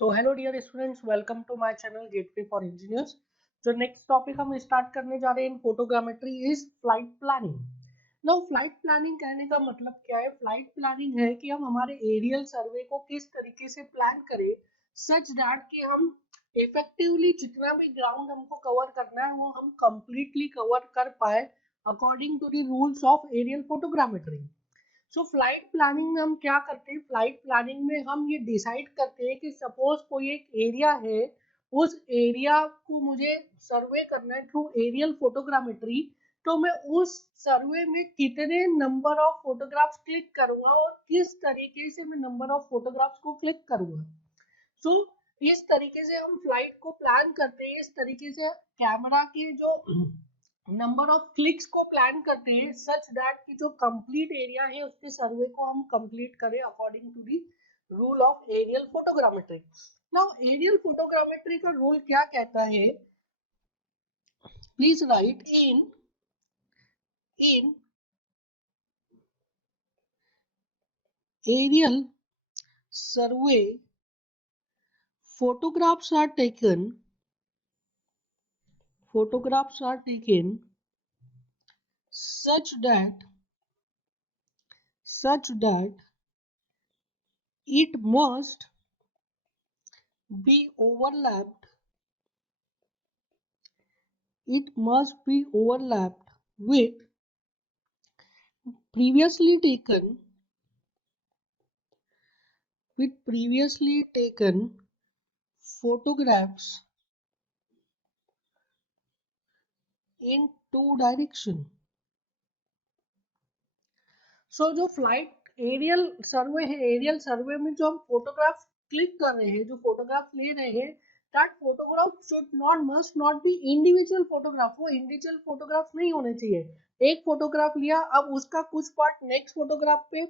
So hello dear students, welcome to my channel gateway for engineers. जो next topic हम start करने जा रहे हैं in photogrammetry is flight planning. Now flight planning कहने का मतलब क्या है? फ्लाइट प्लानिंग है कि हम हमारे एरियल सर्वे को किस तरीके से प्लान करें सच दैट कि हम इफेक्टिवली जितना भी ग्राउंड हमको कवर करना है वो हम कंप्लीटली कवर कर पाए according to the rules of aerial photogrammetry. So flight planning में हम क्या करते हैं? फ्लाइट प्लानिंग में हम ये डिसाइड करते हैं कि सपोज कोई एक एरिया है, उस एरिया को मुझे सर्वे करना है थ्रू एरियल फोटोग्रामेट्री। तो मैं उस सर्वे में कितने नंबर ऑफ फोटोग्राफ्स क्लिक करूंगा और किस तरीके से मैं नंबर ऑफ फोटोग्राफ्स को क्लिक करूंगा। सो इस तरीके से हम फ्लाइट को प्लान करते हैं। इस तरीके से कैमरा के जो नंबर ऑफ क्लिक्स को प्लान करते हैं सच दैट कि जो कंप्लीट एरिया है उसके सर्वे को हम कंप्लीट करें according to the rule of aerial photogrammetry. Now aerial photogrammetry का रूल क्या कहता है? Please write in aerial survey photographs are taken such that it must be overlapped with previously taken photographs in two direction। सो जो flight aerial survey है, aerial survey में जो हम photograph click कर रहे हैं, जो फोटोग्राफ ले रहे हैं, that photograph should not must not be individual photograph. वो इंडिविजुअल फोटोग्राफ नहीं होने चाहिए। एक फोटोग्राफ लिया, अब उसका कुछ पार्ट नेक्स्ट फोटोग्राफ पे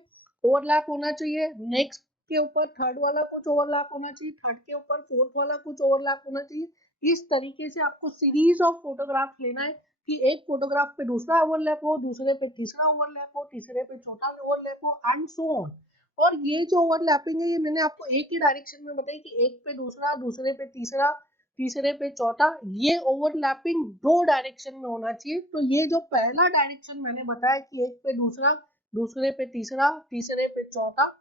ओवरलैप होना चाहिए, नेक्स्ट के ऊपर थर्ड वाला कुछ ओवरलैप होना चाहिए, थर्ड के ऊपर फोर्थ वाला कुछ ओवरलैप होना चाहिए। इस तरीके से आपको सीरीज ऑफ फोटोग्राफ लेना है कि एक फोटोग्राफ पे दूसरा ओवरलैप हो, दूसरे पे तीसरा ओवरलैप हो, तीसरे पे चौथा ओवरलैप हो एंड सो ऑन। और ये जो ओवरलैपिंग है ये मैंने आपको एक ही डायरेक्शन में बताई कि एक पे दूसरा, दूसरे पे तीसरा, तीसरे पे चौथा। ये ओवरलैपिंग दो डायरेक्शन में होना चाहिए। तो ये जो पहला डायरेक्शन मैंने बताया कि एक पे दूसरा, दूसरे पे तीसरा, तीसरे पे चौथा,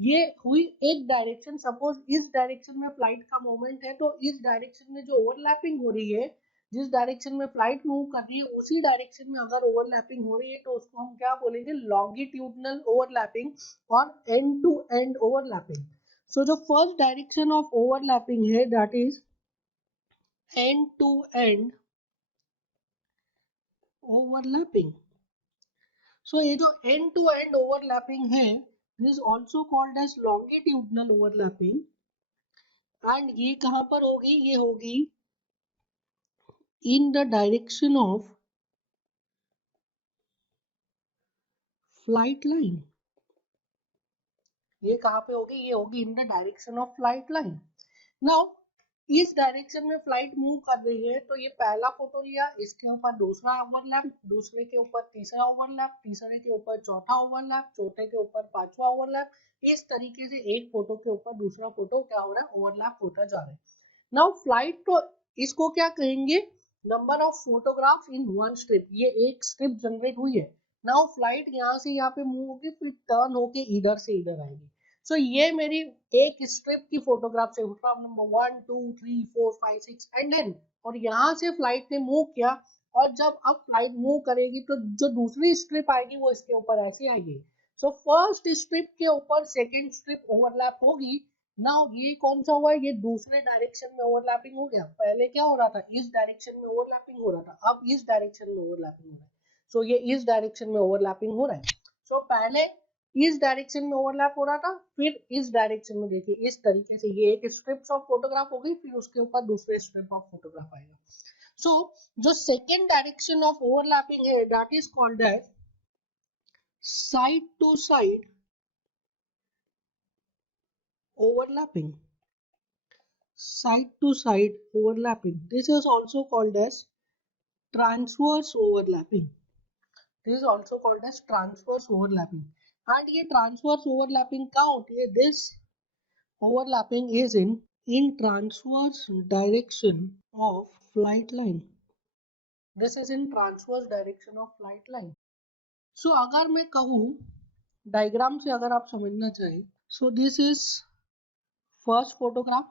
ये हुई एक डायरेक्शन। सपोज इस डायरेक्शन में फ्लाइट का मूवमेंट है तो इस डायरेक्शन में जो ओवरलैपिंग हो रही है, जिस डायरेक्शन में फ्लाइट मूव कर रही है उसी डायरेक्शन में अगर ओवरलैपिंग हो रही है तो उसको हम क्या बोलेंगे? लॉन्गिट्यूडनल ओवरलैपिंग और end to end overlapping. So जो फर्स्ट डायरेक्शन ऑफ ओवरलैपिंग है that is end to end overlapping. So ये जो एंड टू एंड ओवरलैपिंग है this is also called as longitudinal overlapping. And ये कहां पर होगी? ये होगी in the direction of flight line। ये कहां पे होगी? ये होगी in the direction of flight line. Now इस डायरेक्शन में फ्लाइट मूव कर रही है तो ये पहला फोटो लिया, इसके ऊपर दूसरा ओवरलैप, दूसरे के ऊपर तीसरा ओवरलैप, तीसरे के ऊपर चौथा ओवरलैप, चौथे के ऊपर पांचवा ओवरलैप। इस तरीके से एक फोटो के ऊपर दूसरा फोटो क्या हो रहा है? ओवरलैप होता जा रहा है। नाउ फ्लाइट तो इसको क्या कहेंगे? Number of photograph in one strip. ये एक स्ट्रिप जनरेट हुई है। नाउ फ्लाइट यहाँ से यहाँ पे मूव होगी, फिर टर्न होके इधर से इधर आएगी। सो ये मेरी एक स्ट्रिप की फोटोग्राफ से फ्रॉम नंबर 1 2 3 4 5 6 एंड देन, और यहाँ से फ्लाइट ने मूव किया। और जब अब फ्लाइट मूव करेगी तो जो दूसरी स्ट्रिप आएगी वो इसके ऊपर ऐसे आएगी। सो फर्स्ट स्ट्रिप के ऊपर सेकेंड स्ट्रिप ओवरलैप होगी। नाउ ये कौन सा हुआ? ये दूसरे डायरेक्शन में ओवरलैपिंग हो गया। पहले क्या हो रहा था? इस डायरेक्शन में ओवरलैपिंग हो रहा था, अब इस डायरेक्शन में ओवरलैपिंग हो रहा है। सो ये इस डायरेक्शन में ओवरलैपिंग हो रहा है। सो पहले इस डायरेक्शन में ओवरलैप हो रहा था, फिर इस डायरेक्शन में। देखिए इस तरीके से ये एक स्ट्रिप्स ऑफ फोटोग्राफ हो गई, फिर उसके ऊपर दूसरे स्ट्रिप ऑफ फोटोग्राफ आएगा। सो जो सेकेंड डायरेक्शन ऑफ ओवरलैपिंग है that is called as side to side overlapping। Side to side overlapping, this is also called as transverse overlapping। This is also called as transverse overlapping। and ये transverse overlapping कहाँ होती है? This overlapping is in in transverse direction of flight line. This is in transverse direction of flight line. So अगर मैं कहूँ diagram से अगर आप समझना चाहें, so this is first photograph,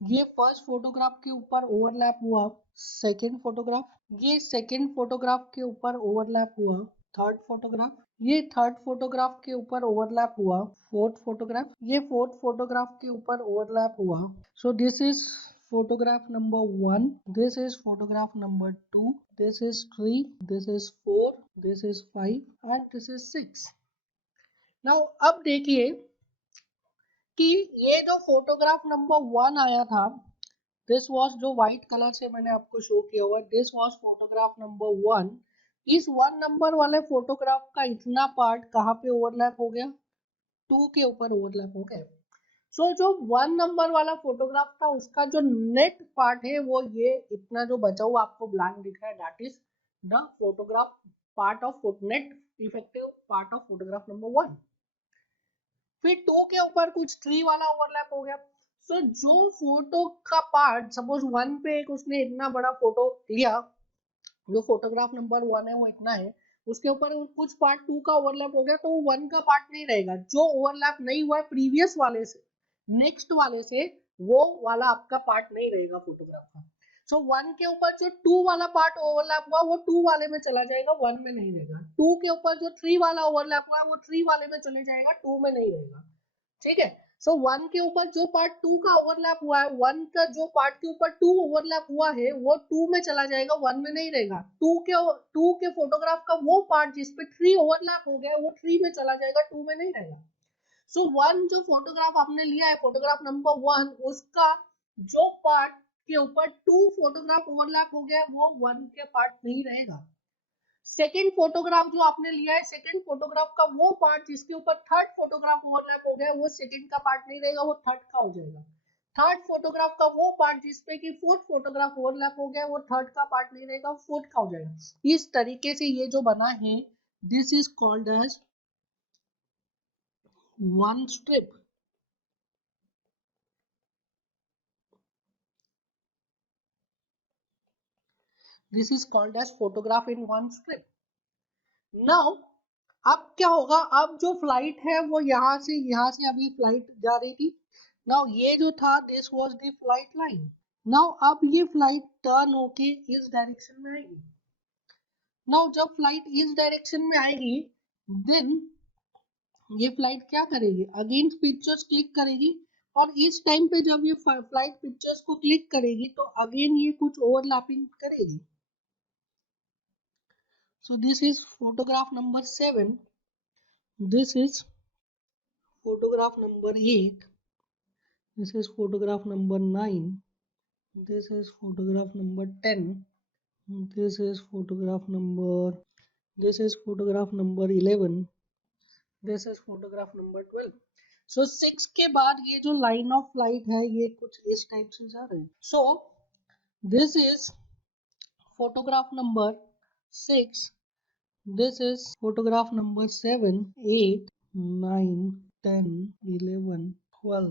ये फर्स्ट फोटोग्राफ के ऊपर ओवरलैप हुआ सेकंड फोटोग्राफ, ये सेकंड फोटोग्राफ के ऊपर ओवरलैप हुआ थर्ड फोटोग्राफ, ये थर्ड फोटोग्राफ के ऊपर ओवरलैप हुआ फोर्थ फोटोग्राफ, ये फोर्थ फोटोग्राफ के ऊपर ओवरलैप हुआ. सो this is photograph number 1, this is photograph number 2, this is 3, this is 4, this is 5 and this is 6. now अब देखिए कि ये जो फोटोग्राफ नंबर 1 आया था, दिस वॉज जो व्हाइट कलर से मैंने आपको शो किया हुआ, दिस वॉज फोटोग्राफ नंबर 1. इस 1 नंबर वाले फोटोग्राफ का इतना पार्ट कहाँ पे ओवरलैप हो गया, 2 के ऊपर ओवरलैप हो गया. सो जो 1 नंबर वाला फोटोग्राफ था उसका जो नेट पार्ट है वो ये इतना जो बचा हुआ आपको ब्लैंक दिख रहा है, that is the photograph part of net effective part of photograph number 1. फिर 2 के ऊपर कुछ 3 वाला ओवरलैप हो गया. सो जो फोटो का पार्ट सपोज 1 पे एक उसने इतना बड़ा फोटो लिया, जो फोटोग्राफ नंबर 1 है वो इतना है, उसके ऊपर कुछ पार्ट 2 का ओवरलैप हो गया तो 1 का पार्ट नहीं रहेगा. जो ओवरलैप नहीं हुआ है प्रीवियस वाले से नेक्स्ट वाले से, वो वाला आपका पार्ट नहीं रहेगा फोटोग्राफ का. सो 1 के ऊपर जो 2 वाला पार्ट ओवरलैप हुआ वो 2 वाले में चला जाएगा, 1 में नहीं रहेगा. 2 के ऊपर जो 3 वाला ओवरलैप हुआ है वो 3 वाले में चले जाएगा, 2 में नहीं रहेगा. ठीक है. सो 1 के ऊपर जो पार्ट 2 का ओवरलैप हुआ है, 1 का जो पार्ट के ऊपर 2 ओवरलैप हुआ है वो 2 में चला जाएगा, 1 में नहीं रहेगा. 2 के फोटोग्राफ का वो पार्ट जिसपे 3 ओवरलैप हो गया वो 3 में चला जाएगा, 2 में नहीं रहेगा. सो 1 जो फोटोग्राफ आपने लिया है फोटोग्राफ नंबर 1, उसका जो पार्ट के ऊपर 2 फोटोग्राफ ओवरलैप हो गया वो 1 के पार्ट नहीं रहेगा. सेकेंड फोटोग्राफ जो आपने लिया है, सेकेंड फोटोग्राफ का वो पार्ट जिसके ऊपर थर्ड फोटोग्राफ ओवरलैप हो गया वो सेकेंड का पार्ट नहीं रहेगा, वो थर्ड का हो जाएगा. थर्ड फोटोग्राफ का वो पार्ट जिसपे कि फोर्थ फोटोग्राफ ओवरलैप हो गया वो थर्ड का पार्ट नहीं रहेगा, फोर्थ का हो जाएगा. इस तरीके से ये जो बना है this is called as one strip. This is called as photograph in one strip. Now, अब क्या होगा, अब जो फ्लाइट है वो यहाँ से अभी फ्लाइट जा रही थी. नाउ ये जो था this was the flight line. Now अब ये फ्लाइट टर्न होके इस डायरेक्शन में आएगी. नाउ जब फ्लाइट इस डायरेक्शन में आएगी देन ये फ्लाइट क्या करेगी, अगेंस्ट पिक्चर्स क्लिक करेगी. और इस टाइम पे जब ये फ्लाइट पिक्चर्स को क्लिक करेगी तो अगेन ये कुछ ओवरलैपिंग करेगी. So this is photograph number 7, this is photograph number 8, this is photograph number 9, this is photograph number 10, this is photograph number, this is photograph number 11, this is photograph number 12. So 6 के बाद ये जो line of flight है ये कुछ इस type से जा रहे हैं. So this is photograph number 6, this is photograph number 7, 8, 9, 10, 11, 12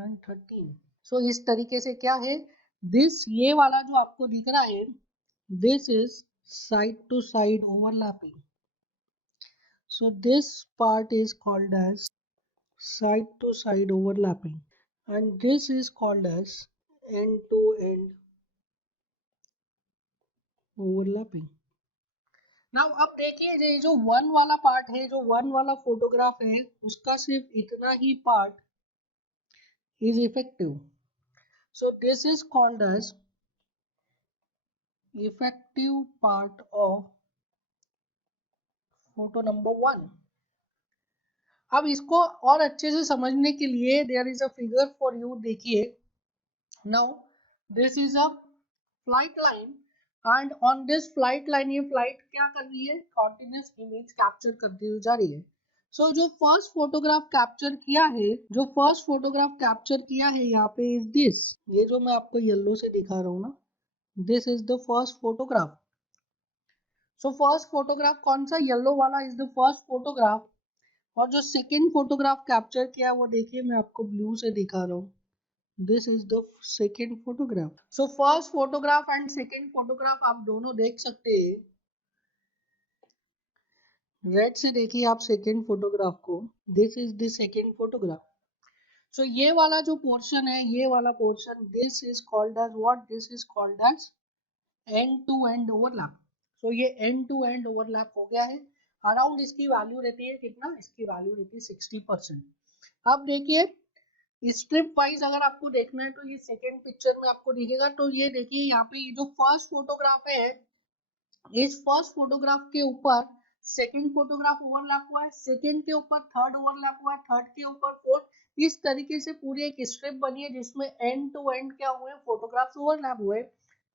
and 13. So इस तरीके से क्या है, this ये वाला जो आपको दिख रहा है this is side to side overlapping. So this part is called as side to side overlapping and this is called as end to end overlapping. Now अब देखिए ये जो 1 वाला पार्ट है, जो 1 वाला फोटोग्राफ है उसका सिर्फ इतना ही part is effective. So this is called as effective part of photo number 1. अब इसको और अच्छे से समझने के लिए there is a figure for you. देखिए now this is a flight line and on this flight line ये फ्लाइट क्या कर रही है, कॉन्टिन्यूस इमेज कैप्चर करती हुई जा रही है. सो जो फर्स्ट फोटोग्राफ कैप्चर किया है, जो फर्स्ट फोटोग्राफ कैप्चर किया है यहाँ पे इज दिस, ये जो मैं आपको येलो से दिखा रहा हूँ ना, this is the first photograph. So first photograph कौन सा, येलो वाला इज द फर्स्ट फोटोग्राफ. और जो सेकेंड फोटोग्राफ कैप्चर किया वो देखिए मैं आपको ब्लू से दिखा रहा हूँ, this is the second photograph. So first photograph and second photograph आप दोनों देख सकते हैं. रेड से देखिए आप सेकेंड फोटोग्राफ को. This is the second photograph. So ये वाला जो पोर्शन है, ये वाला portion, this is called as what? This is called as end to end overlap. So ये एंड टू एंड ओवरलैप हो गया है. अराउंड इसकी वैल्यू रहती है कितना? इसकी वैल्यू रहती है 60%. अब देखिए स्ट्रिप वाइज अगर आपको देखना है तो ये सेकेंड पिक्चर में आपको दिखेगा. तो ये देखिए यहाँ पे ये जो फर्स्ट फोटोग्राफ है, इस फर्स्ट फोटोग्राफ के ऊपर सेकंड फोटोग्राफ ओवरलैप हुआ है, सेकंड के ऊपर थर्ड ओवरलैप हुआ है, थर्ड के ऊपर फोर्थ. इस तरीके से पूरी एक स्ट्रिप बनी है जिसमें एंड टू एंड क्या हुए? फोटोग्राफ्स ओवरलैप हुए.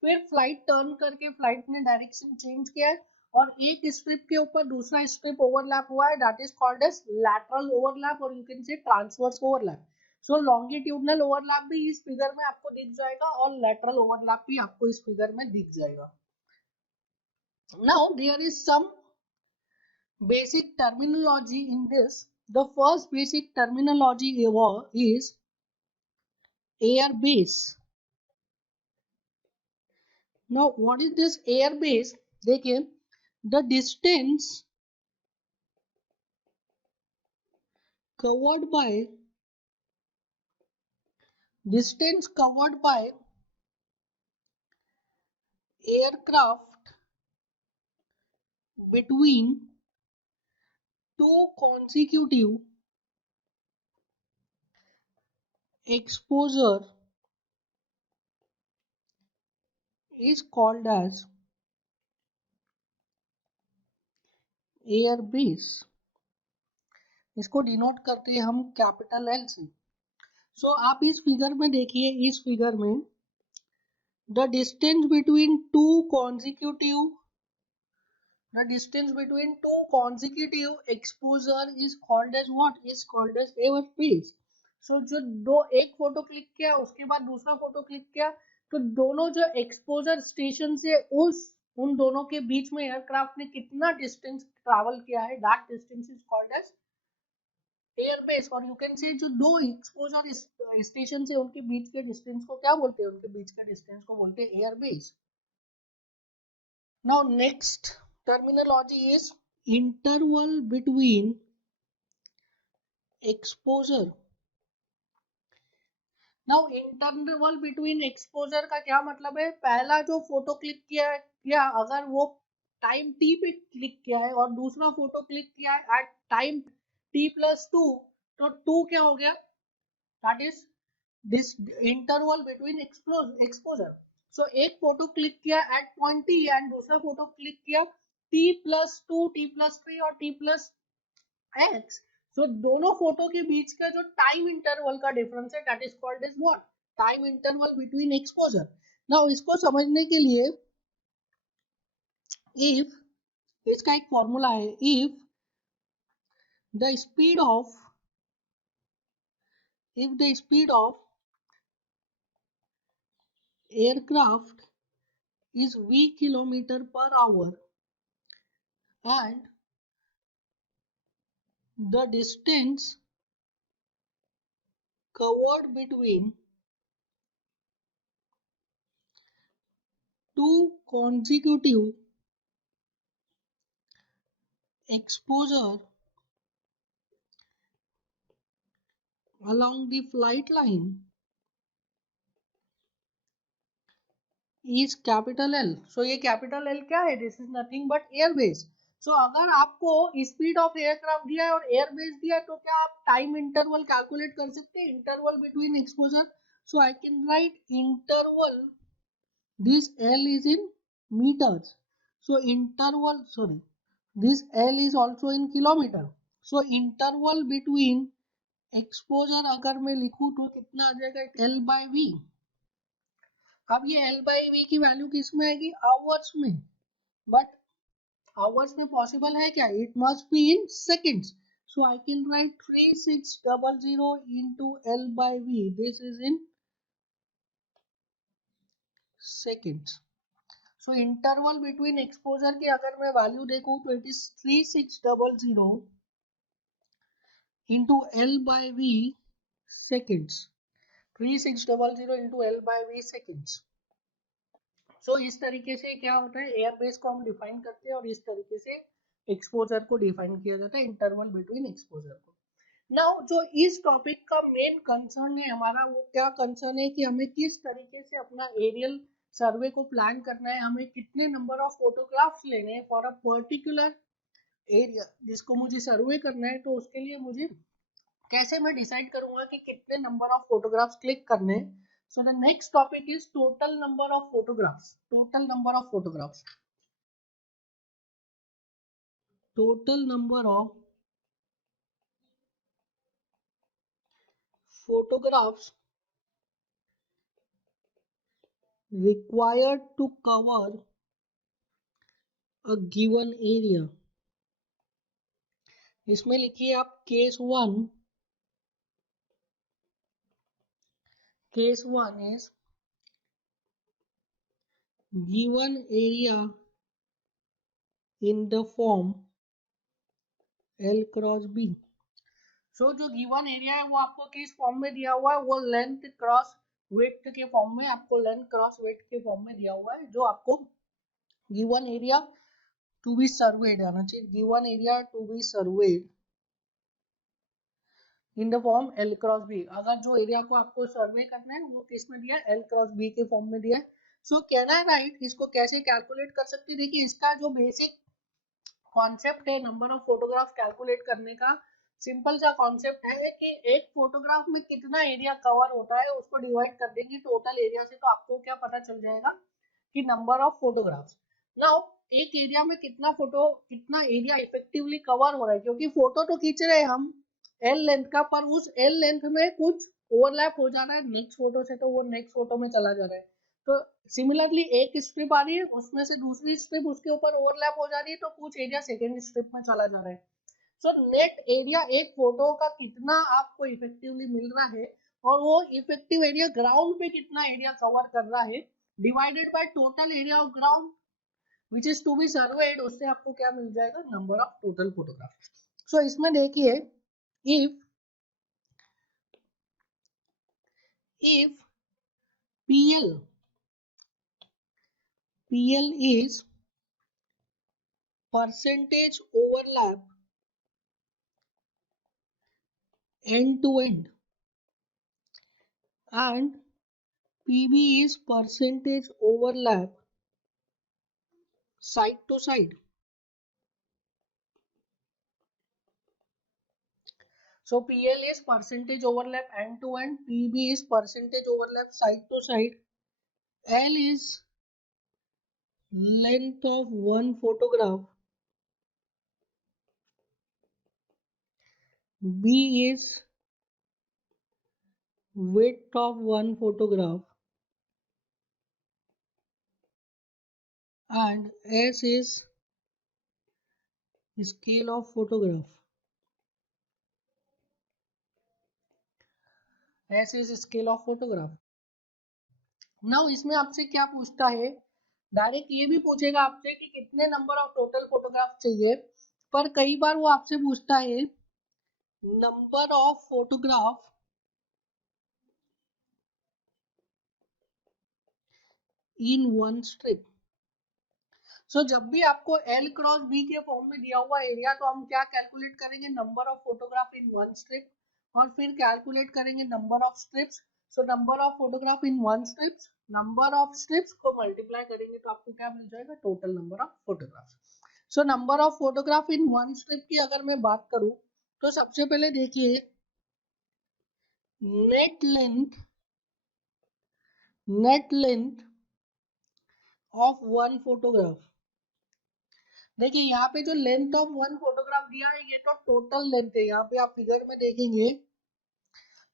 फिर फ्लाइट टर्न करके फ्लाइट ने डायरेक्शन चेंज किया है और एक स्ट्रिप के ऊपर दूसरा स्ट्रिप ओवरलैप हुआ है. That is called as lateral overlap और you can say transverse overlap. So longitudinal overlap भी इस फिगर में आपको दिख जाएगा और लैटरल ओवरलैप भी आपको इस फिगर में दिख जाएगा. Now there is some basic terminology in this. The first basic terminology is air base. Now what is this air base? देखिए the covered by distance covered by aircraft between two consecutive exposure is called as air base. इसको denote करते हैं हम capital L से. सो आप इस figure में देखिए, इस फिगर में the distance between two exposure is called as what? Is called as airspace. So जो दो एक फोटो क्लिक किया उसके बाद दूसरा फोटो क्लिक किया तो दोनों जो एक्सपोजर स्टेशन से उन दोनों के बीच में एयरक्राफ्ट ने कितना डिस्टेंस ट्रैवल किया है, that distance is called as air base. और यू कैन से जो दो एक्सपोजर स्टेशन से उनके बीच के डिस्टेंस को क्या बोलते हैं? उनके बीच के डिस्टेंस को बोलते हैं air base. Now next terminology is interval between exposure. Now interval between exposure का क्या मतलब है? पहला जो फोटो क्लिक किया अगर वो टाइम टी पे क्लिक किया है और दूसरा फोटो क्लिक किया है एट टाइम t+2, तो 2 क्या हो गया? That is this interval between exposure. So एक फोटो क्लिक किया एट पॉइंट टी एंड दूसरा फोटो क्लिक किया t+2, t+3 और t+x. सो दोनों फोटो के बीच का जो टाइम इंटरवल का डिफरेंस है that is called as what? Time interval between exposure. Now इसको समझने के लिए इफ इसका एक फॉर्मूला है. If the speed of aircraft is v km/h and the distance covered between two consecutive exposure along the flight line is capital L. So ये capital L क्या है? This is nothing but air base. So अगर आपको speed of aircraft दिया है और air base दिया है तो क्या आप टाइम इंटरवल कैलकुलेट कर सकते हैं? Interval between exposure. So I can write interval. This L is in meters. So interval, sorry, this L is also in kilometer. So interval between exposure अगर मैं लिखूं तो कितना आ जाएगा? L by V. अब ये L by V की value किस में आएगी? आवर्स में. बट आवर्स में पॉसिबल है क्या? It must be in seconds. So I can write 3600 into L by V. This is in seconds. So interval between exposure की अगर मैं वैल्यू देखूं तो it is 3600 into L by V seconds. 3600 into L by V seconds. So इस तरीके से क्या होता है, एयर बेस को हम डिफाइन करते हैं और इस तरीके से एक्सपोजर को डिफाइन किया जाता है, इंटरवल बिटवीन एक्सपोजर को। नाउ जो इस टॉपिक का मेन कंसर्न है हमारा, वो क्या कंसर्न है कि हमें किस तरीके से अपना एरियल सर्वे को प्लान करना है, हमें कितने नंबर ऑफ फोटोग्राफ्स लेने हैं फॉर अ पर्टिकुलर एरिया जिसको मुझे सर्वे करना है। तो उसके लिए मुझे कैसे मैं डिसाइड करूंगा कि कितने नंबर ऑफ फोटोग्राफ्स क्लिक करने हैं। So the next topic is total number of photographs. Total number of photographs, total number of photographs required to cover a given area। इसमें लिखिए आप case one is given area in the form L cross B। सो जो given area है वो आपको किस form में दिया हुआ है, वो लेंथ क्रॉस विड्थ के फॉर्म में, आपको लेंथ क्रॉस विड्थ के फॉर्म में दिया हुआ है, जो आपको given area to be surveyed आना चाहिए। Given area to be surveyed in the form L cross B. अगर जो एरिया को आपको सर्वे करना है वो किस में दिया है, एल क्रॉस बी के फॉर्म में दिया है। सो कैन आई राइट, इसको कैसे कैलकुलेट कर सकते हैं। देखिए इसका जो बेसिक कॉन्सेप्ट है नंबर ऑफ फोटोग्राफ कैलकुलेट करने का, सिंपल सा कॉन्सेप्ट है कि एक फोटोग्राफ में कितना एरिया कवर होता है उसको डिवाइड कर देंगे टोटल एरिया से, तो आपको क्या पता चल जाएगा कि नंबर ऑफ फोटोग्राफ्स। नाउ एक एरिया में कितना एरिया इफेक्टिवली कवर हो रहा है, क्योंकि फोटो तो खींच रहे हैं हम एल लेंथ का, पर उस एल लेंथ में कुछ ओवरलैप हो जा रहा है नेक्स्ट फोटो से, तो वो नेक्स्ट फोटो में चला जा रहा है। तो सिमिलरली एक स्ट्रिप आ रही है, उसमें से दूसरी स्ट्रिप उसके ऊपर ओवरलैप हो जा रही है, तो कुछ एरिया सेकेंड स्ट्रिप में चला जा रहा है। सो नेट एरिया एक फोटो का कितना आपको इफेक्टिवली मिल रहा है और वो इफेक्टिव एरिया ग्राउंड पे कितना एरिया कवर कर रहा है divided by total area of ground which is to be surveyed, उससे आपको क्या मिल जाएगा, number of total photograph. So इसमें देखिए if PL is percentage overlap end to end and PB is percentage overlap side to side. So PL is percentage overlap end to end, PB is percentage overlap side to side, L is length of one photograph, B is width of one photograph, and S is scale of photograph. S is scale of photograph. Now इसमें आपसे क्या पूछता है, direct ये भी पूछेगा आपसे कि कितने नंबर ऑफ टोटल फोटोग्राफ चाहिए, पर कई बार वो आपसे पूछता है number of photograph in one strip. So जब भी आपको L क्रॉस B के फॉर्म में दिया हुआ एरिया, तो हम क्या कैलकुलेट करेंगे, number of photograph in one strip, और फिर कैलकुलेट करेंगे number of strips. So number of photograph in one strips, number of strips को मल्टीप्लाई करेंगे तो आपको क्या मिल जाएगा, total number of photograph. So number of photograph in one strip की अगर मैं बात करूं, तो सबसे पहले देखिए net length of one photograph. देखिए यहाँ पे जो लेंथ ऑफ वन फोटोग्राफ दिया है ये तो टोटल लेंथ है, यहाँ पे आप फिगर में देखेंगे।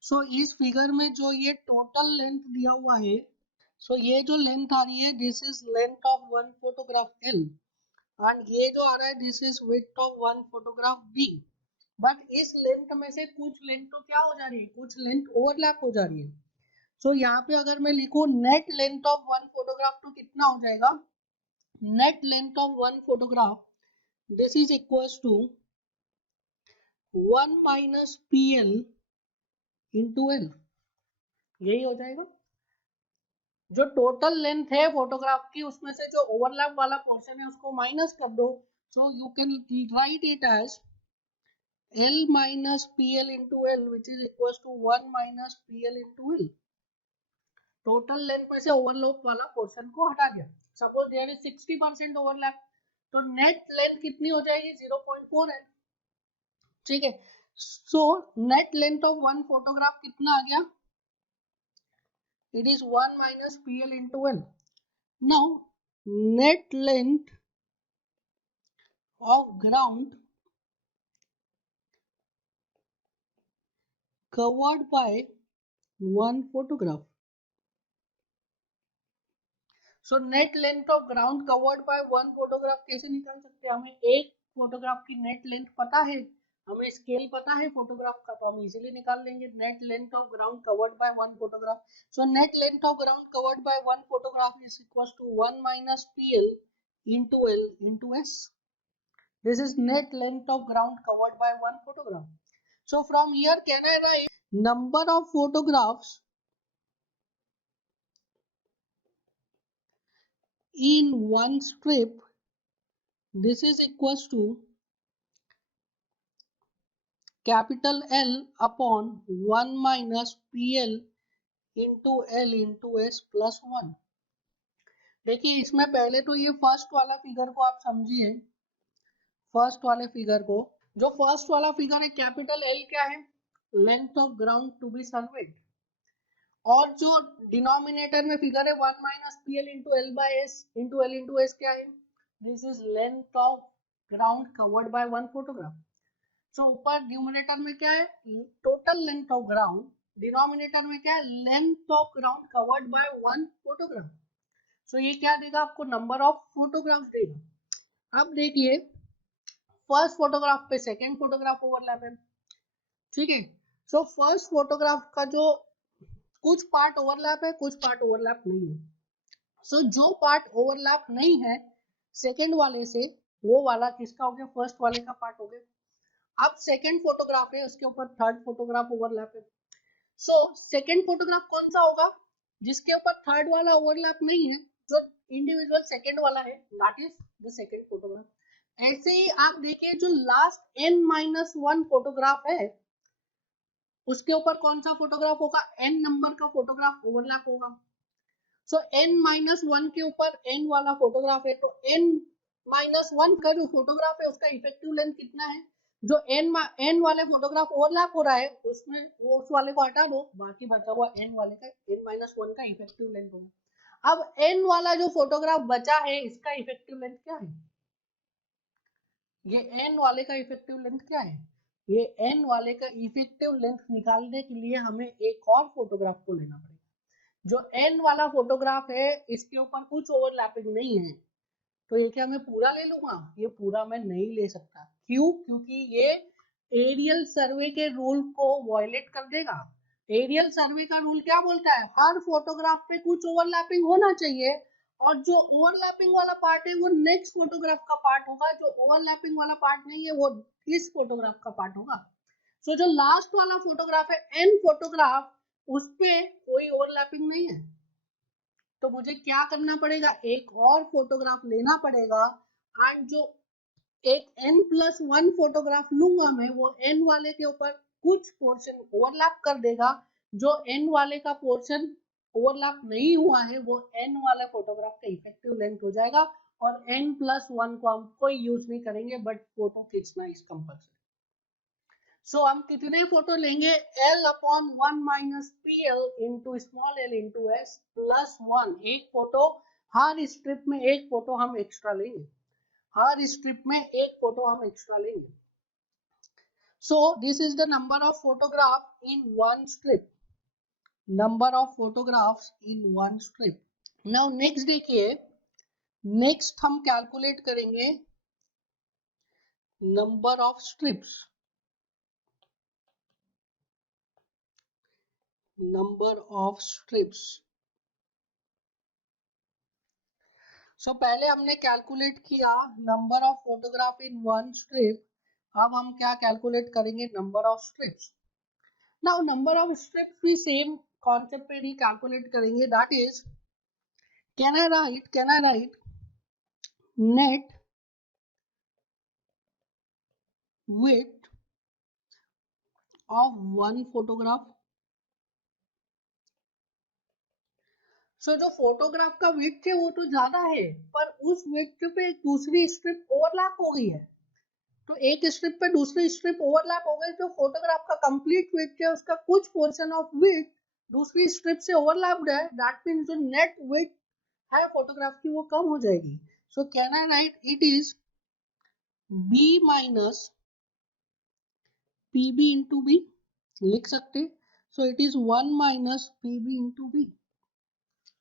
सो इस फिगर में जो ये टोटल लेंथ दिया हुआ है, सो ये जो लेंथ आ रही है this is length of one photograph L, and ये जो आ रहा है this is width of one photograph B। But इस लेंथ में से कुछ लेंथ तो क्या हो जा रही है, कुछ लेंथ ओवरलैप हो जा रही है। सो यहाँ पे अगर मैं लिखूं net length of one photograph, तो कितना हो जाएगा, net length of one photograph this is equals to 1 minus PL into L। यही हो जाएगा। जो टोटल लेंथ है फोटोग्राफ की उसमें से जो ओवरलैप वाला पोर्शन है उसको माइनस कर दो। So you can write it as L minus PL into L, which is equals to 1 minus PL into L. Total length में से ओवरलैप वाला पोर्शन को हटा दिया। सपोज देयर इज 60% ओवरलैप, तो नेट लेंथ कितनी हो जाएगी 0.4 है। ठीक है, सो net length of one photograph कितना आ गया, it is 1 minus PL into L. Now net length of ground covered by one photograph. So net length of ground covered by one photograph कैसे निकाल सकते हैं, हमें एक फोटोग्राफ की नेट लेंथ पता है, हमें स्केल पता है फोटोग्राफ का, तो हम इजीली निकाल लेंगे net length of ground covered by one photograph. So net length of ground covered by one photograph is equal to 1 minus PL into L into S. This is net length of ground covered by one photograph. So from here can I write number of photographs in one strip, this is equals to capital L upon 1 minus PL into L into S plus 1। देखिए इसमें पहले तो ये first वाला figure को आप समझिए, first वाले फिगर को, जो फर्स्ट वाला फिगर है कैपिटल L क्या है, length of ground to be surveyed, और जो डिनोमिनेटर में फिगर है 1 minus PL into L by S into L into S क्या है, this is length of ground covered by one photograph. So ऊपर न्यूमरेटर में क्या है total length of ground, denominator में क्या है length of ground covered by one photograph. So ये क्या देगा आपको, नंबर ऑफ फोटोग्राफ देगा। अब देखिए फर्स्ट फोटोग्राफ पे सेकंड फोटोग्राफ ओवरलैप है, ठीक है। सो फर्स्ट फोटोग्राफ का जो कुछ पार्ट ओवरलैप है कुछ पार्ट ओवरलैप नहीं है। सो जो पार्ट ओवरलैप नहीं है सेकंड वाले से, वो वाला किसका हो गया, फर्स्ट वाले का पार्ट हो गया। अब सेकंड फोटोग्राफ है उसके ऊपर थर्ड फोटोग्राफ ओवरलैप है। सो सेकंड फोटोग्राफ कौन सा होगा, जिसके ऊपर थर्ड वाला ओवरलैप नहीं है, जो इंडिविजुअल सेकंड वाला है, that is the second photograph. ऐसे ही आप देखिए जो लास्ट n-1 फोटोग्राफ है उसके ऊपर कौन सा फोटोग्राफ होगा, n नंबर का फोटोग्राफ ओवरलैप होगा। सो n-1 के ऊपर n वाला फोटोग्राफ है, तो n-1 का जो फोटोग्राफ है उसका इफेक्टिव लेंथ कितना है, जो n वाले फोटोग्राफ ओवरलैप हो रहा है उसमें वो उस वाले को हटा दो, बाकी बचा हुआ n वाले का n-1 का इफेक्टिव लेंथ होगा। अब n वाला जो फोटोग्राफ बचा है इसका इफेक्टिव लेंथ क्या है, ये n वाले का इफेक्टिव लेंथ क्या है, ये n वाले का इफेक्टिव लेंथ निकालने के लिए हमें एक और फोटोग्राफ को लेना पड़ेगा। जो n वाला फोटोग्राफ है इसके ऊपर कुछ ओवरलैपिंग नहीं है, तो ये क्या मैं पूरा ले लूंगा, ये पूरा मैं नहीं ले सकता। क्यों, क्योंकि ये एरियल सर्वे के रूल को वायलेट कर देगा। एरियल सर्वे का रूल क्या बोलता है, हर फोटोग्राफ पे कुछ ओवरलैपिंग होना चाहिए, और जो ओवरलैपिंग वाला पार्ट है वो नेक्स्ट फोटोग्राफ का पार्ट होगा, जो ओवरलैपिंग वाला पार्ट नहीं है वो इस फोटोग्राफ का पार्ट होगा। सो जो लास्ट वाला फोटोग्राफ है एन फोटोग्राफ, उस पे कोई ओवरलैपिंग नहीं है, तो मुझे क्या करना पड़ेगा, एक और फोटोग्राफ लेना पड़ेगा, एंड जो एक n+1 फोटोग्राफ लूंगा मैं, वो n वाले के ऊपर कुछ पोर्शन ओवरलैप कर देगा, जो n वाले का पोर्शन ओवरलैप नहीं हुआ है वो n वाला फोटोग्राफ का इफेक्टिव लेंथ हो जाएगा, और n+1 को हम कोई यूज नहीं करेंगे, बट फोटो खींचना इज कंपल्सरी। सो हम कितने फोटो लेंगे, L upon 1 minus PL into small l into s plus 1, एक फोटो, हर स्ट्रिप में एक फोटो हम एक्स्ट्रा लेंगे, हर स्ट्रिप में एक फोटो हम एक्स्ट्रा लेंगे। So this is the number of photograph in one strip, number of photographs in one strip. Now next देखिए, नेक्स्ट हम कैलकुलेट करेंगे number of strips, number of strips. So पहले हमने कैलकुलेट किया number of photograph in one strip, अब हम क्या calculate करेंगे, number of strips. Now number of strips भी सेम कॉन्सेप्ट पे ही कैलकुलेट करेंगे, that is can I write net width of one photograph। सो जो फोटोग्राफ का विड्थ है वो तो ज्यादा है, पर उस विड्थ पे दूसरी स्ट्रिप ओवरलैप हो गई है, तो एक स्ट्रिप पे दूसरी स्ट्रिप ओवरलैप हो गई, जो फोटोग्राफ का कंप्लीट विड्थ है उसका कुछ पोर्शन ऑफ विड्थ दूसरी स्ट्रिप से ओवरलैप्ड है, दैट मींस जो नेट विड्थ है फोटोग्राफ की वो कम हो जाएगी। So can I write it is b minus pb into b, लिख सकते। So it is 1 minus pb into b,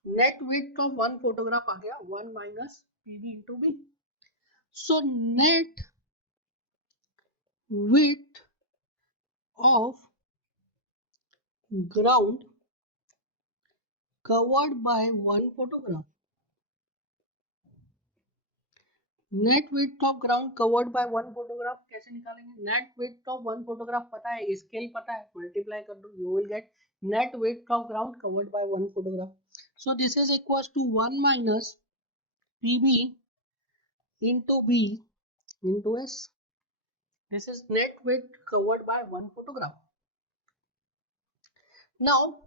net width of one photograph आ गया 1 minus pb into b। So net width of ground covered by one photograph, net width of ground covered by one photograph कैसे निकालेंगे? Net width of one photograph पता है, scale पता है, multiply कर दो, you will get net width of ground covered by one photograph. So this is equals to 1 minus pb into b into s, this is net width covered by one photograph। now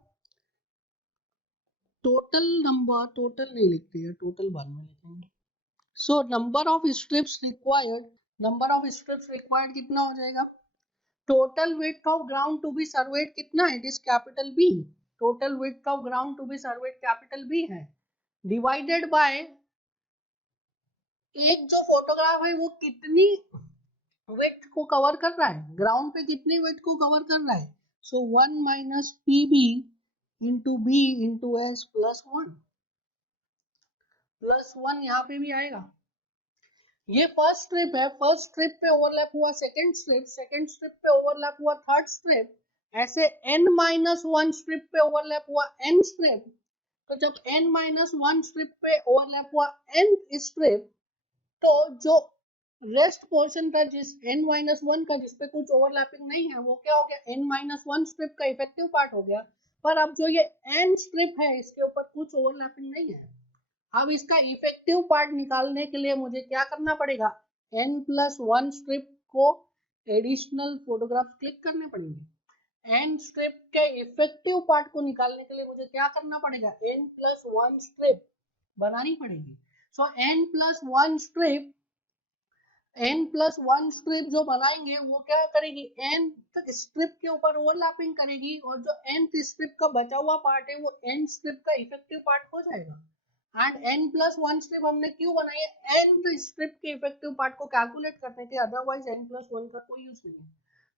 total number, total नहीं लिखते हैं, total बाद में लिखेंगे। So number of strips required कितना हो जाएगा? Total width of ground to be surveyed कितना है? It is capital B, total width of ground to be surveyed capital B है, डिवाइडेड बाय एक जो फोटोग्राफ है वो कितनी विड्थ को कवर कर रहा है, ग्राउंड पे कितनी विड्थ को कवर कर रहा है। So 1 minus P B into B into S plus one यहाँ पे भी आएगा। ये फर्स्ट स्ट्रिप है, फर्स्ट स्ट्रिप पे ओवरलैप हुआ सेकंड स्ट्रिप पे ओवरलैप हुआ थर्ड स्ट्रिप, ऐसे n माइनस वन स्ट्रिप पे ओवरलैप हुआ n स्ट्रिप। तो जब n माइनस वन स्ट्रिप पे ओवरलैप हुआ n स्ट्रिप, तो जो रेस्ट पोर्शन था जिस n माइनस वन का जिसपे कुछ ओवरलैपिंग नहीं है वो क्या हो गया? n माइनस वन स्ट्रिप का इफेक्टिव पार्ट हो गया। पर अब जो ये n स्ट्रिप है इसके ऊपर कुछ ओवरलैपिंग नहीं है, अब इसका इफेक्टिव पार्ट निकालने के लिए मुझे क्या करना पड़ेगा? n प्लस वन स्ट्रिप को एडिशनल फोटोग्राफ क्लिक करने पड़ेंगे। n स्ट्रिप के इफेक्टिव पार्ट को निकालने के लिए मुझे क्या करना पड़ेगा? n प्लस वन स्ट्रिप बनानी पड़ेगी। सो n प्लस वन स्ट्रिप जो बनाएंगे वो क्या करेगी? n स्ट्रिप के ऊपर ओवरलैपिंग करेगी, और जो n स्ट्रिप का बचा हुआ पार्ट है वो n स्ट्रिप का इफेक्टिव पार्ट हो जाएगा। And n plus one strip हमने क्यों बनाई है? n स्ट्रिप के इफेक्टिव पार्ट को कैलकुलेट करने के, अदरवाइज n प्लस वन का कोई यूज नहीं है।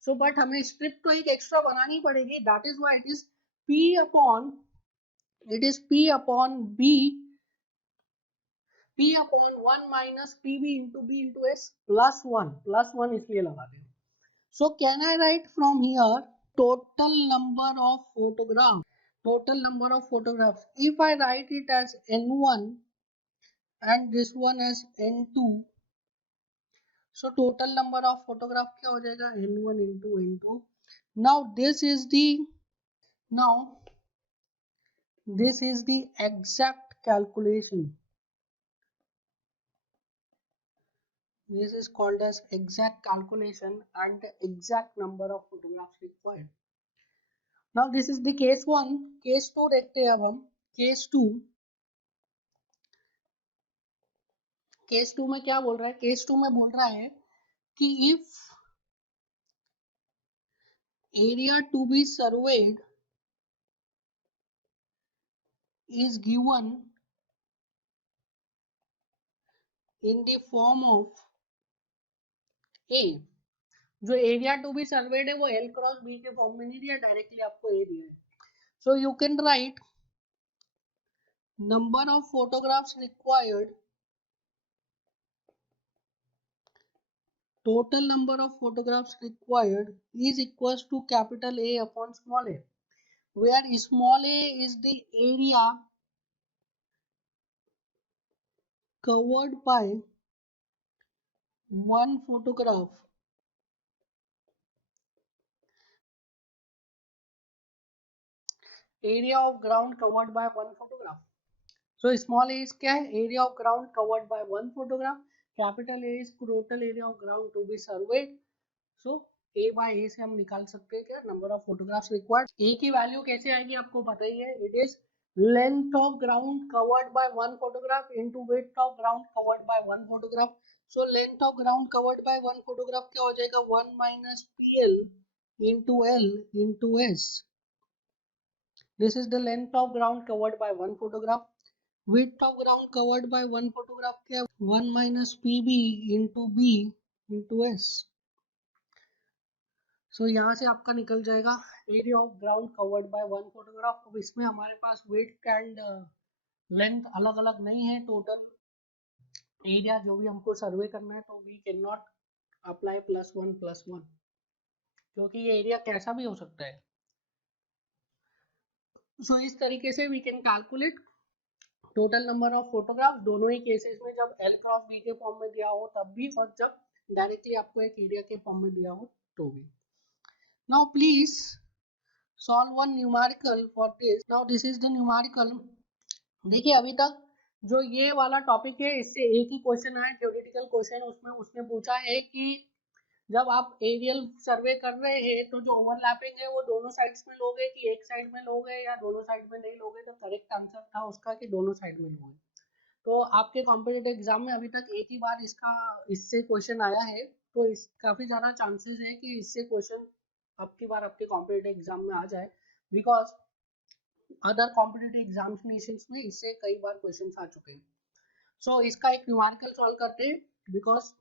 सो बट हमें स्ट्रिप तो एक एक्स्ट्रा बनानी पड़ेगी, that is why it is p upon b, p upon 1 minus pb into b into s plus one इसलिए लगाते हैं। सो can I right from here total number of photographs, if I write it as n1 and this one as n2, so total number of photograph क्या हो जाएगा? n1 into n2। now this is the exact calculation, this is called as exact calculation and the exact number of photographs required। now this is the case 1, case 2 देखते हैं अब हम। Case 2 में क्या बोल रहा है? केस 2 में बोल रहा है कि if area to be surveyed is given in the form of A, जो एरिया टू बी सर्वेड है वो L क्रॉस B के फॉर्म में नहीं दिया, डायरेक्टली आपको A दिया है। So you can write number of photographs required, total number of photographs required is equals to capital A upon small a, where small a is the area covered by one photograph, area of ground covered by one photograph. So small A क्या है? Area of ground covered by one photograph. Capital A is total area of ground to be surveyed. So A by A से हम निकाल सकते हैं क्या? Number of photographs required. A की value कैसे आएगी आपको पता ही है. It is length of ground covered by one photograph into width of ground covered by one photograph. So length of ground covered by one photograph क्या हो जाएगा? 1 minus PL into L into S. This is the length of ground covered by one photograph. Width of ground covered by one photograph क्या? 1 minus PB into B into S. So यहाँ से आपका निकल जाएगा area of ground covered by one photograph. अब इसमें हमारे पास width and length अलग अलग नहीं है. टोटल एरिया जो भी हमको सर्वे करना है तो वी कैन नॉट अप्लाई +1 क्योंकि ये एरिया कैसा भी हो सकता है. सो इस तरीके से we can calculate total number of photograph दोनों ही केसेस में, जब L क्रॉस B के फॉर्म में दिया हो तब भी और जब डायरेक्टली आपको एक एरिया के फॉर्म में दिया हो तो भी. Now please solve one numerical for this. Now this is the numerical. देखिए अभी तक जो ये वाला टॉपिक है इससे एक ही क्वेश्चन आया थ्योरेटिकल क्वेश्चन. उसमें उसने पूछा है कि जब आप एरियल सर्वे कर रहे हैं तो जो ओवरलैपिंग है वो दोनों साइड्स में लोगे कि एक साइड में लोगे या दोनों साइड में नहीं लोगे. तो करेक्ट आंसर था उसका कि दोनों साइड में लोगे. तो आपके कॉम्पिटिटिव एग्जाम में अभी तक एक ही बार इससे क्वेश्चन आया है. तो इस काफी ज्यादा चांसेस है कि इससे क्वेश्चन अब की बार आपके कॉम्पिटिटिव एग्जाम में आ जाए, बिकॉज अदर कॉम्पिटिटिव एग्जामिनेशंस में इससे कई बार क्वेश्चन आ चुके हैं. सो इसका एक न्यूमेरिकल सॉल्व करते हैं because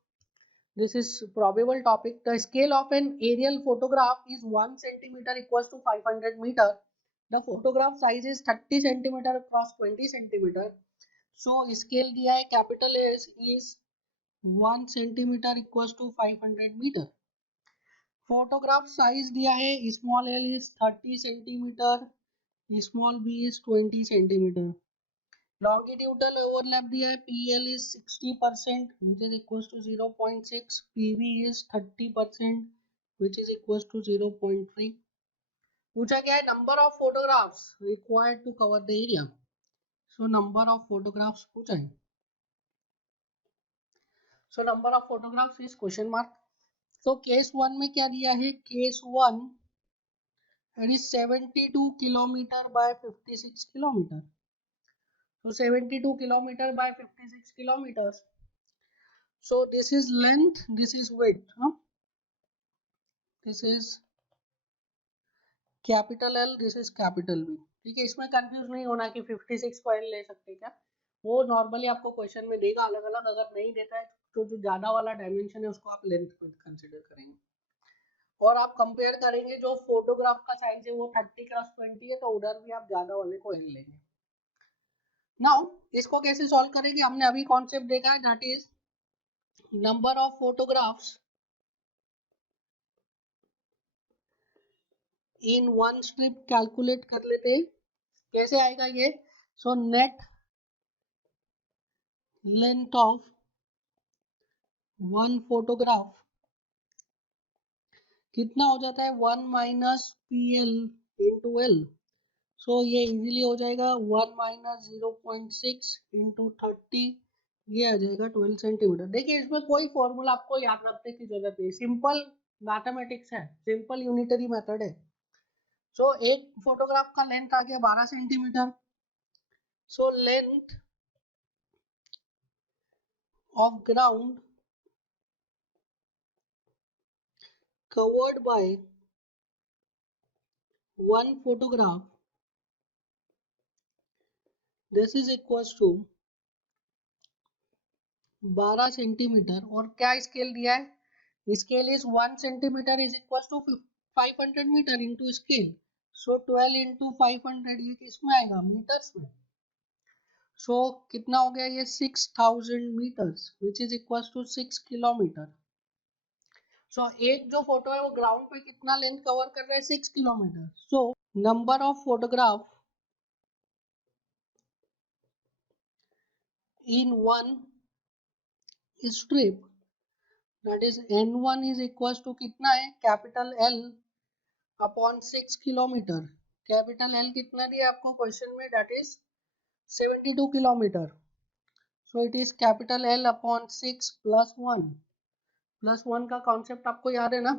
this is probable topic. The scale of an aerial photograph is 1 centimeter equals to 500 meter. The photograph size is 30 centimeter across 20 centimeter. So scale दिया है capital S is 1 centimeter equals to 500 meter. Photograph size दिया है small l is 30 centimeter, small b is 20 centimeter. Longitudinal overlap दिया है PL is 60% which is equals to 0.6. PV is 30% which is equals to 0.3. पूछा क्या है? Number of photographs required to cover the area. So number of photographs पूछा है. So number of photographs is question mark. तो case 1 में क्या दिया है? Case 1 it is 72 kilometre by 56 kilometre. So 72 kilometer by 56 kilometers. So this is length, this is width. This is capital L, this is capital B. ठीक है, इसमें confuse नहीं होना कि 56 को L ले सकते क्या. वो नॉर्मली आपको क्वेश्चन में देगा अलग अलग. अगर नहीं देता है तो जो ज्यादा वाला डायमेंशन है उसको आप लेंथ में कंसिडर करेंगे और आप कंपेयर करेंगे. जो फोटोग्राफ का साइज है वो 30x20 है तो उधर भी आप ज्यादा वाले को L लेंगे. नाउ इसको कैसे सॉल्व करेंगे? हमने अभी कॉन्सेप्ट देखा है, that is number of photographs in one strip calculate कर लेते हैं. कैसे आएगा ये? सो net length of one photograph कितना हो जाता है? 1 माइनस PL इंटू L. सो ये इजीली हो जाएगा 1 माइनस 0.6 इंटू 30, ये आ जाएगा 12 सेंटीमीटर. देखिए इसमें कोई फॉर्मूला आपको याद रखने की जरूरत नहीं, सिंपल मैथमेटिक्स है, सिंपल यूनिटरी मेथड है. सो एक फोटोग्राफ का लेंथ आ गया 12 centimetre. So length of ground covered by one photograph, this is equals to 12 centimetre. और क्या स्केल दिया है? Scale is 1 centimetre is equals to 500 metre into scale. So 12 into 500 ये किसमें आएगा? मीटर्स में. सो कितना हो गया ये? 6000 meters which is equals to 6 kilometer. So एक जो फोटो है वो ग्राउंड पे कितना लेंथ कवर कर रहा है? 6 kilometer. So number of photograph in one strip, that is N1 is equals to कितना है? Capital L upon 6 kilometer. Capital L कितना दिया आपको क्वेश्चन में, that is 72 kilometer. So it is capital L upon 6 plus 1। Plus 1 का concept आपको याद है ना,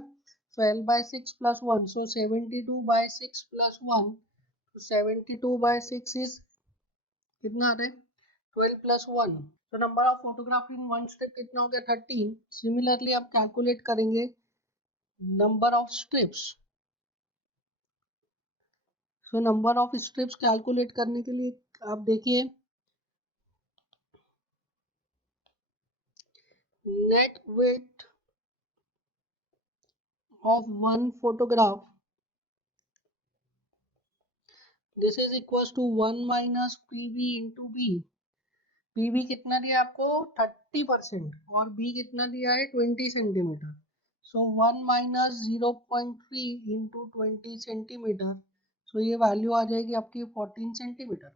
so L by 6 plus 1, so 72 by 6 plus 1, तो 72 बाय 6 इज कितना आता है 12 प्लस 1। तो number of photograph in one strip कितना हो गया 13। सिमिलरली आप कैलकुलेट करेंगे number of strips. So number of strips calculate करने के लिए आप देखिए net weight of one photograph, this is equal to 1 minus P V into बी। पीवी कितना दिया आपको 30% और बी कितना दिया है 20 सेंटीमीटर। सो 1 माइनस 0.3 इंटू 20 सेंटीमीटर, सो ये वैल्यू आ जाएगी आपकी 14 centimetre.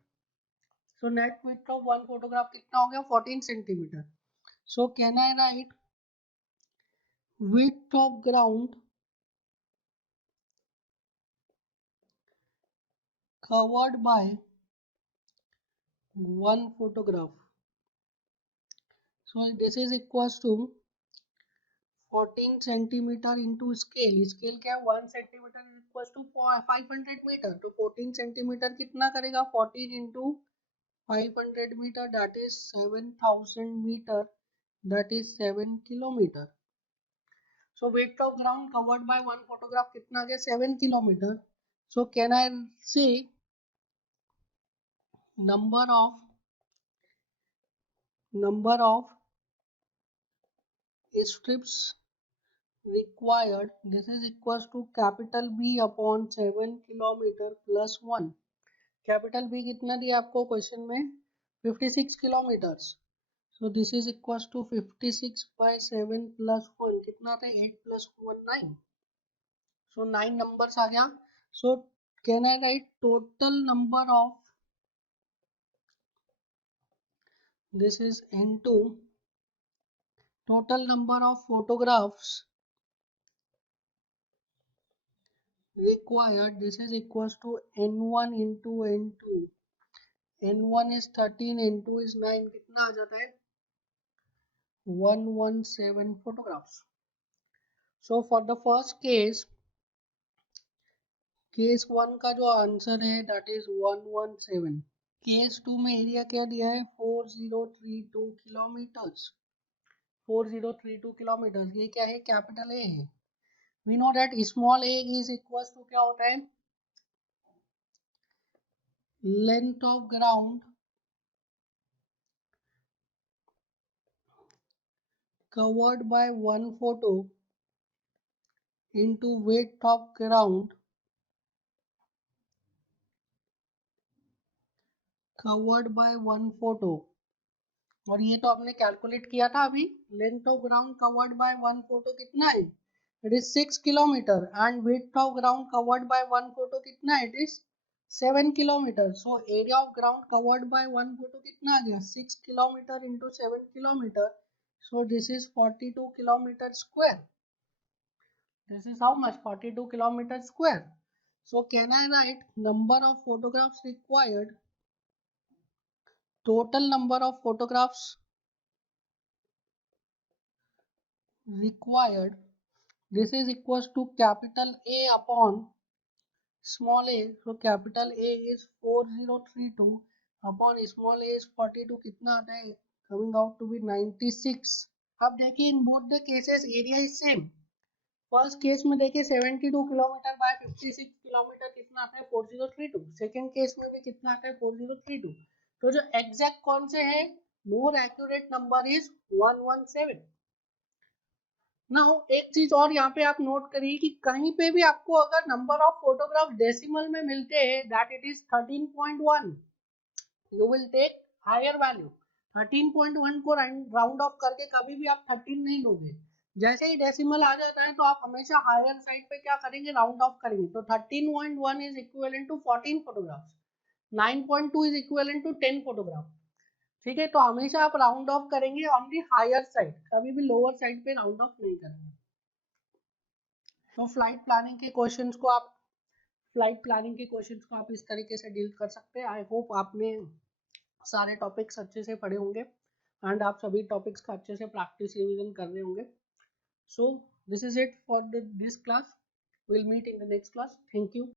So net width of one photograph कितना हो गया 14 centimetre. So can I right width of ground covered by one photograph, so this is equals to 14 centimeter into scale क्या है 1 centimetre is equal to 500 metre, तो 14 centimetre कितना करेगा 14 into 500 metre, that is 7000 metre, that is 7 kilometre. So width of ground covered by one photograph कितना आ गया 7 kilometre. So can आई से number of strips required, this is equals to capital B upon 7 kilometer plus 1। Capital B कितना दिया आपको question में 56 kilometres, so this is equals to 56 by 7 plus 1 कितना था 8 plus 1 9, सो 9 numbers आ गया। सो can I right total number of, this is into total number of photographs required, this is equals to n1 into n2, n1 is 13, n2 is 9, कितना आ जाता है 117 photographs। So for the first case, case 1 का जो answer है that is 117। Case 2 में area क्या दिया है 4032 किलोमीटर्स, 4032 किलोमीटर्स, ये क्या है कैपिटल ए है। We know that small A is equal to क्या होता है length of ground covered by one photo into width of ground covered by one photo, और ये तो आपने कैलकुलेट किया था अभी, length of ground covered by one photo कितना है it is 6 kilometre and width of ground covered by one photo कितना है it is 7 kilometre. So area of ground covered by one photo कितना आ गया 6 kilometre into 7 kilometre, so this is 42 kilometre square, this is how much 42 kilometers square। So can I write number of photographs required, total number of photographs required, this is equals to capital A upon small a, so capital A is 4032 upon small a is 42, कितना आता है coming out to be 96। अब देखिए in both the cases area is same. First case में देखिए 72 kilometre by 56 kilometre कितना आता है 4032, सेकंड केस में भी कितना आता है 4032, तो जो एग्जैक्ट कौन से है more accurate number is 117। Now एक चीज और यहाँ पे आप नोट करिए कि कहीं पे भी आपको अगर नंबर ऑफ फोटोग्राफ डेसिमल में मिलते हैं that it is 13.1, you will take higher value. 13.1 को राउंड ऑफ करके कभी भी आप 13 नहीं लोगे, जैसे ही डेसिमल आ जाता है तो आप हमेशा हायर साइड पे क्या करेंगे राउंड ऑफ करेंगे। तो 13.1 इज इक्विवेलेंट टू 14 फोटोग्राफ्स, 9.2 इज इक्विवेलेंट टू 10 फोटोग्राफ, ठीक है। तो हमेशा आप राउंड ऑफ करेंगे ऑन दी हायर साइड, कभी भी लोअर साइड पे राउंड ऑफ नहीं करेंगे। तो फ्लाइट प्लानिंग के क्वेश्चंस को आप फ्लाइट प्लानिंग के क्वेश्चंस को आप इस तरीके से डील कर सकते हैं। आई होप आपने सारे टॉपिक्स अच्छे से पढ़े होंगे एंड आप सभी टॉपिक्स का अच्छे से प्रैक्टिस रिवीजन कर रहे होंगे। So this is it for this class. Will meet in the next class. Thank you.